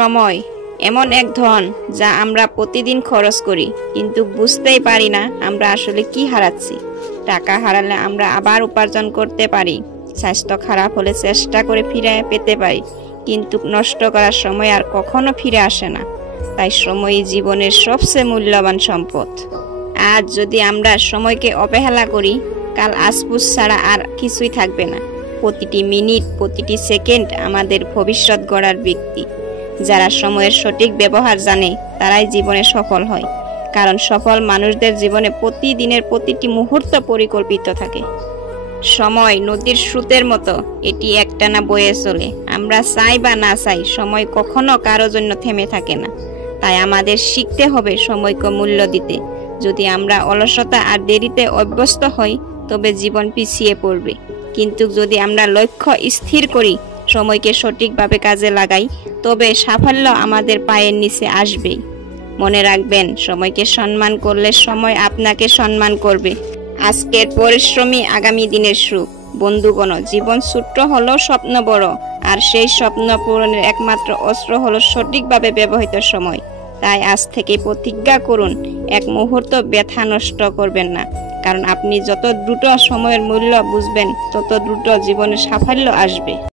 সময় এমন এক ধন যা আমরা প্রতিদিন খরচ করি, কিন্তু বুঝতেই পারি না আমরা আসলে কি হারাচ্ছি। টাকা হারালে আমরা আবার উপার্জন করতে পারি, স্বাস্থ্য খারাপ হলে চেষ্টা করে ফিরে পেতে পারি, কিন্তু নষ্ট করার সময় আর কখনো ফিরে আসে না। তাই সময়ই জীবনের সবচেয়ে মূল্যবান সম্পদ। আজ যদি আমরা সময়কে অবহেলা করি, কাল আফসোস ছাড়া আর কিছুই থাকবে না। প্রতিটি মিনিট, প্রতিটি সেকেন্ড আমাদের ভবিষ্যৎ গড়ার ব্যক্তি। যারা সময়ের সঠিক ব্যবহার জানে তারাই জীবনে সফল হয়, কারণ সফল মানুষদের জীবনে প্রতিদিনের প্রতিটি মুহূর্ত পরিকল্পিত থাকে। সময় নদীর স্রোতের মতো, এটি একটানা বয়ে চলে। আমরা চাই বা না চাই, সময় কখনো কারো জন্য থেমে থাকে না। তাই আমাদের শিখতে হবে সময়কে মূল্য দিতে। যদি আমরা অলসতা আর দেরিতে অভ্যস্ত হই, তবে জীবন পিছিয়ে পড়বে। কিন্তু যদি আমরা লক্ষ্য স্থির করি, সময়কে সঠিকভাবে কাজে লাগাই, তবে সাফল্য আমাদের পায়ের নিচে আসবেই। মনে রাখবেন, সময়কে সম্মান করলে সময় আপনাকে সম্মান করবে। আজকের পরিশ্রমী আগামী দিনের সুখ। বন্ধুগণ, জীবন ছোট্ট হলেও স্বপ্ন বড়, আর সেই স্বপ্ন পূরণের একমাত্র অস্ত্র হলো সঠিকভাবে ব্যবহৃত সময়। তাই আজ থেকে প্রতিজ্ঞা করুন, এক মুহূর্ত ব্যথা নষ্ট করবেন না, কারণ আপনি যত দ্রুত সময়ের মূল্য বুঝবেন, তত দ্রুত জীবনে সাফল্য আসবে।